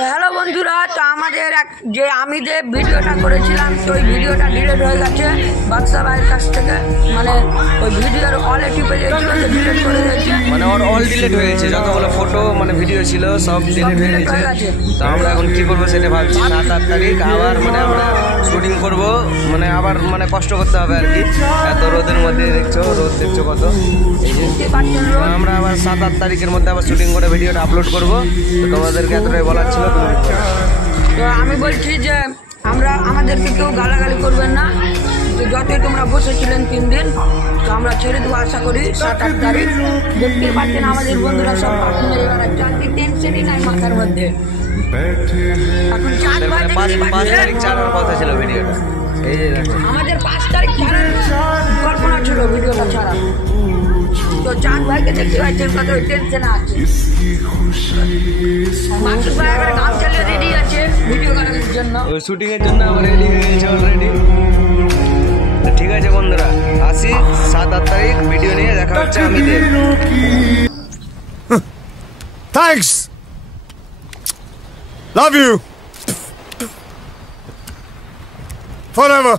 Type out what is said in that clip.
তো হ্যালো বন্ধুরা, তো আমাদের যে আমি যে ভিডিওটা করেছিলাম সেই ভিডিওটা ডিলিট হয়ে গেছে বাদশা ভাইয়ের কাছ থেকে। মানে ওই ভিডিওর অলে টিপে দিয়েছিল, তো ডিলিট করে দিয়েছে। মানে ওর অল ডিলিট হয়ে গেছে, যতগুলো ফটো মানে ভিডিও ছিল সব ডিলিট হয়ে গেছে। তো আমরা এখন কি করবো সেটা ভাবছি। 7-8 তারিখ আবার মানে আমরা শুটিং করবো, মানে আবার মানে কষ্ট করতে হবে আর কি। এত রোদের মধ্যে দেখছো, রোদ দেখছো কত। এই যে আমরা আবার 7-8 তারিখের মধ্যে আবার শুটিং করে ভিডিওটা আপলোড করবো। তো তোমাদেরকে এতটাই বলার ছিল। তো আমি বলছি যে আমাদেরকে কেউ গালাগালি করবেন না। তো যতই তোমরা বসেছিলেন 3 দিন, তো আমরা ছেড়ে দেবো আশা করি 7-8 তারিখ। দেখতে পাচ্ছেন আমাদের বন্ধুরা সব চাকরি টেনশনই নাই মাথার মধ্যে। এখন 4 তারিখ ছাড়ার কথা ছিল ভিডিওটা। এই যে আমাদের 5 তারিখ ছাড়ার কল্পনা ছিল ভিডিওটা ছাড়া। তো চাঁদ ভাইকে দেখতে পাচ্ছেন কত টেনশনে আছে। মাসুদ ভাই আবার গান চালিয়ে রেডি আছে ভিডিও করার জন্য, ওই শুটিং এর জন্য আমরা রেডি হয়ে গেছি অলরেডি। ঠিক আছে বন্ধুরা, আসি 7-8 তারিখ ভিডিও নিয়ে দেখা হচ্ছে আমিদের। Thanks. Love you. Forever.